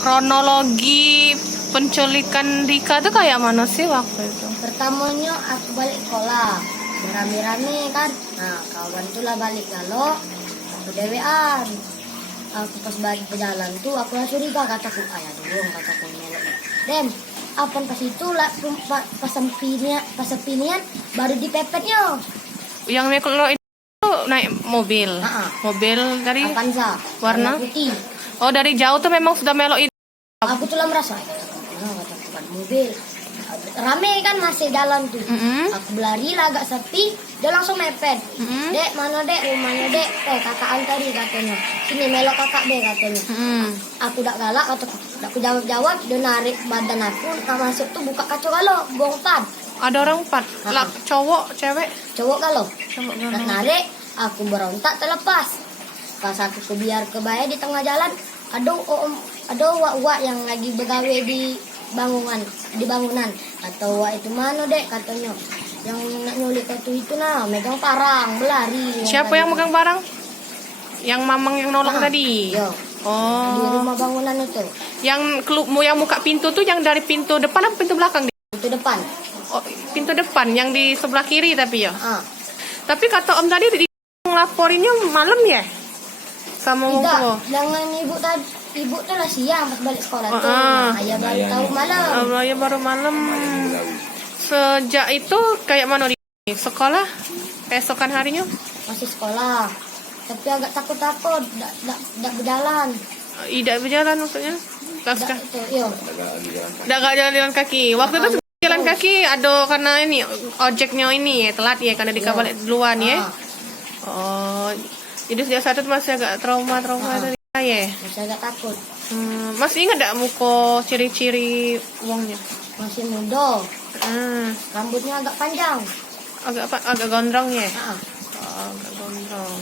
kronologi penculikan Rika tuh kayak mana sih waktu itu? Pertamanya aku balik sekolah berame-rame kan. Nah kawan tuh lah balik galau, aku dewean. Aku pas balik berjalan tuh aku langsung curiga, kataku ayah dulu kataku melok. Dem, apa pas itu lah pas sepinian baru dipepetnya. Yang kalau itu naik mobil, mobil dari Avanza warna putih. Oh dari jauh tuh memang sudah melok itu. Aku tuh lah merasa, kataku kan mobil. Rame kan masih jalan tuh. Aku berlari lah agak sepi, dia langsung mepet. Dek, mana dek rumahnya dek? Kakak tadi katanya. Sini melok kakak dek katanya. Aku udah galak, aku jawab, dia narik badan aku, masuk tuh buka kaca galau, bongkar. Ada orang 4, lah cowok, cewek? Cowok galau. Cowok Nak narik, aku berontak terlepas. Pas aku kebiar ke bawah di tengah jalan, ada wak-wak yang lagi begawe di bangunan. Atau wak itu mana dek katanya, yang nak nyulik itu nah megang parang berlari. Siapa yang megang barang? Yang mamang yang nolong tadi. Yo. Oh. Di rumah bangunan itu. Yang yang buka pintu tuh yang dari pintu depan apa pintu belakang? Pintu depan. Oh, pintu depan yang di sebelah kiri tapi ya. Tapi kata Om tadi ngelaporinnya malam ya? Sama Om Tidak, tua. dengan ibu tuh lah siang pas balik sekolah tuh. Nah, ayah baru tahu malam. Ayah baru malam. Sejak itu kayak mana di sekolah? Keesokan harinya? Masih sekolah. Tapi agak takut-takut, tidak berjalan. Tidak berjalan maksudnya? Iya. Gak jalan kaki. Waktu itu jalan kaki ada karena ini ojeknya ini ya telat ya karena dikabalik duluan ya. Oh, jadi sejak saat itu masih agak trauma dari ya. Masih agak takut. Masih ingat gak muka ciri-ciri uangnya? Masih muda. Rambutnya agak panjang. Agak gondrong ya. Agak gondrong.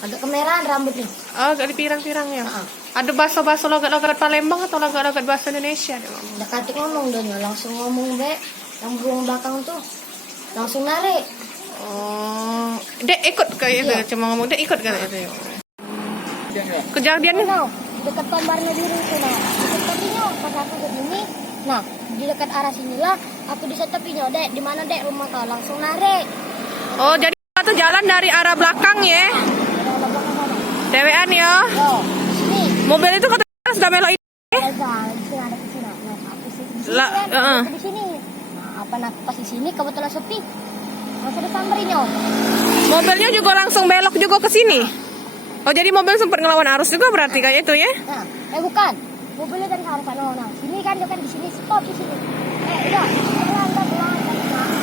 Agak kemerahan rambutnya. Agak dipirang-pirang ya. Ada bahasa logat-logat Palembang atau logat-logat bahasa Indonesia? Udah katik ngomong donya, langsung ngomong yang buang belakang tuh langsung narik. Oh, dek ikut kayak itu, cuma ngomong dek ikut kayak itu. Kejadiannya dekat Pambarna biru itu nah. Dekat tepinya pas aku ke sini, nah di dekat arah sinilah aku di tepinya, dek di mana dek rumah kau, langsung narik. Oh, jadi satu jalan dari arah belakang ya? Dewean ya? Oh, sini. Mobil itu katanya sudah melok ini. Di sini. Nah, pas di sini kebetulan sepi. Langsung disamperinnya. Mobilnya juga langsung belok juga ke sini. Oh, jadi mobil sempat ngelawan arus juga berarti kayak itu ya? Nah, bukan. Mobilnya dari arah sana. Nah, sini kan dia kan di sini, stop di sini. Iya, pelan.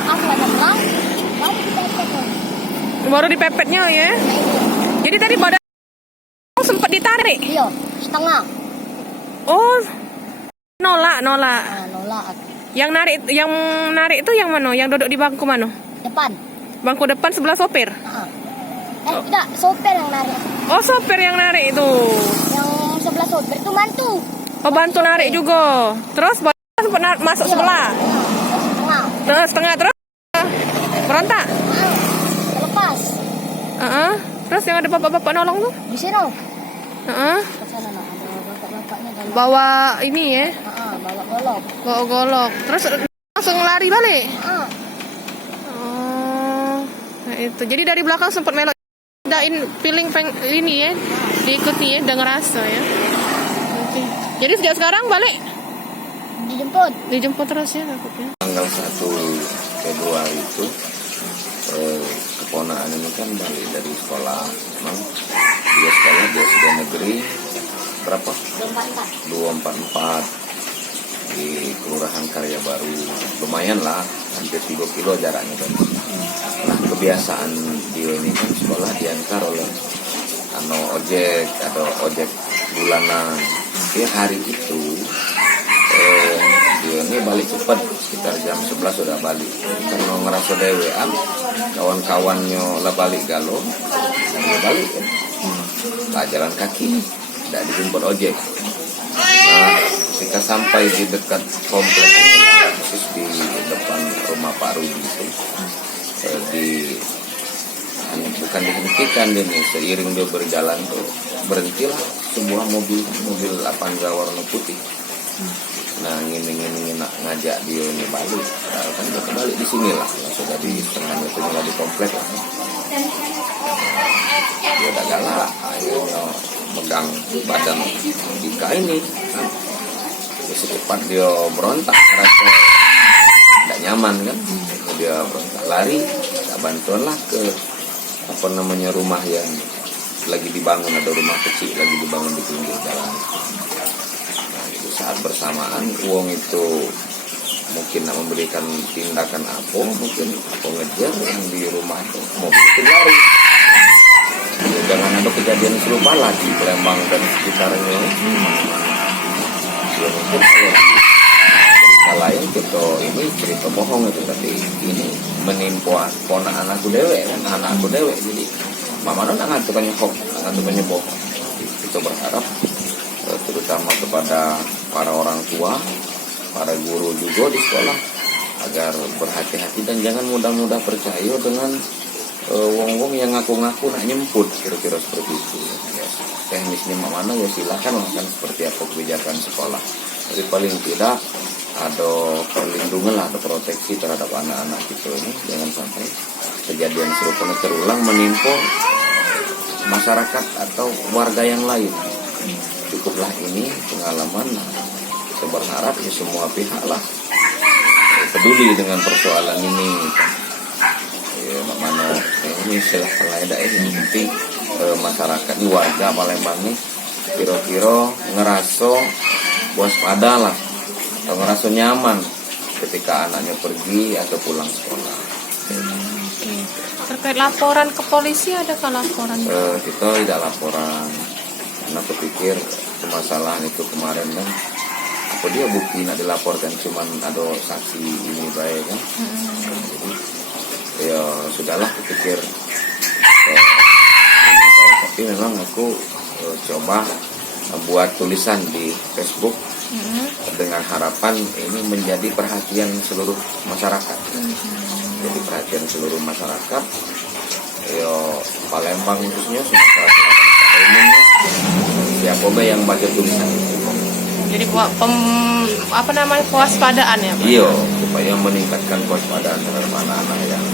Aku ada pelan. Baru dipepetnya ya? Jadi tadi badan sempat ditarik? Iya, setengah. Oh, nolak. Nolak. Yang narik itu yang mana? Yang duduk di bangku mana? Depan. Bangku depan sebelah sopir? Tidak, sopir yang narik. Oh, sopir yang narik itu. Yang sebelah sopir itu bantu. Oh, bantu narik juga. Terus sempat masuk sebelah. Setengah terus berontak. Terlepas. Terus yang ada bapak-bapak nolong tuh? Di sini. Kesana ada bapak-bapaknya dalam. Bawa ini ya? Bawa golok. Bawa golok. Terus langsung lari balik. Nah itu. Jadi dari belakang sempat melok. Dain feeling ini ya, diikuti ya, udah ngerasa ya. Oke. Jadi sejak sekarang balik? Dijemput terus ya takutnya. Tanggal 1 Februari itu keponakan ini kan balik dari sekolah. Memang dia sekolah di SD negeri berapa? 244 di Kelurahan Karya Baru. Lumayan lah, hampir 3 kilo jaraknya kan. Nah, kebiasaan dia ini kan sekolah diantar oleh ojek atau ojek bulanan. Dia hari itu dia ini balik cepat, sekitar jam 11 sudah balik. Karena ngerasa dewean, kawan-kawannya lah balik galau, dan dia balik kan. Lah jalan kaki, tidak dijemput ojek. Nah, ketika sampai di dekat komplek ini, khusus di depan rumah Pak Rudi itu, bukan dihentikan ini, seiring dia berjalan tuh berhentilah sebuah mobil Avanza warna putih. Nah ngini ngajak dia ini balik, kan dia kembali di sini lah, sudah di setengah meternya di komplek lah. Dia udah galak, akhirnya megang badan Dika ini. Secepat dia berontak, ngerasa tidak nyaman kan, dia berontak lari, kita bantuan lah ke rumah yang lagi dibangun, ada rumah kecil lagi dibangun di pinggir jalan. Nah, itu saat bersamaan uang itu mungkin nak memberikan tindakan apa, mungkin apa ngejar yang di rumah itu mobil itu lari. Ya, jangan ada kejadian serupa lagi di Palembang dan sekitarnya. Ya mungkin kalau di cerita lain kita ini cerita bohong itu, tapi ini menimpa ponakan aku dewe kan, anak aku dewe, jadi mama nak ngatukannya hoax, ngatukannya bohong. Kita berharap terutama kepada para orang tua, para guru juga di sekolah agar berhati-hati dan jangan mudah-mudah percaya dengan wong-wong yang ngaku-ngaku nak nyemput, kira-kira seperti itu. Ya, teknisnya mana ya silakan lah kan, seperti apa kebijakan sekolah. Tapi paling tidak ada perlindungan lah, ada proteksi terhadap anak-anak kita ini, jangan sampai kejadian serupa terulang menimpa masyarakat atau warga yang lain. Cukuplah ini pengalaman. Saya berharap ya semua pihak lah peduli dengan persoalan ini. Ya, mana ini silahkan lah ini, yang penting masyarakat ini, warga Palembang ini kira-kira ngerasa waspada lah, atau ngerasa nyaman ketika anaknya pergi atau pulang sekolah. Oke. Terkait laporan ke polisi, adakah laporan? Kita tidak laporan karena kepikir permasalahan itu kemarin kan apa dia bukti nak dilaporkan, cuman ada saksi ini baik kan. Jadi ya sudahlah, kepikir ini baik, tapi memang aku coba buat tulisan di Facebook dengan harapan ini menjadi perhatian seluruh masyarakat. Jadi perhatian seluruh masyarakat, ya Palembang khususnya, Sumatera Selatan pada umumnya, siapa yang baca tulisan itu. Jadi kewaspadaan ya, Pak? Iya, supaya meningkatkan kewaspadaan terhadap anak-anak yang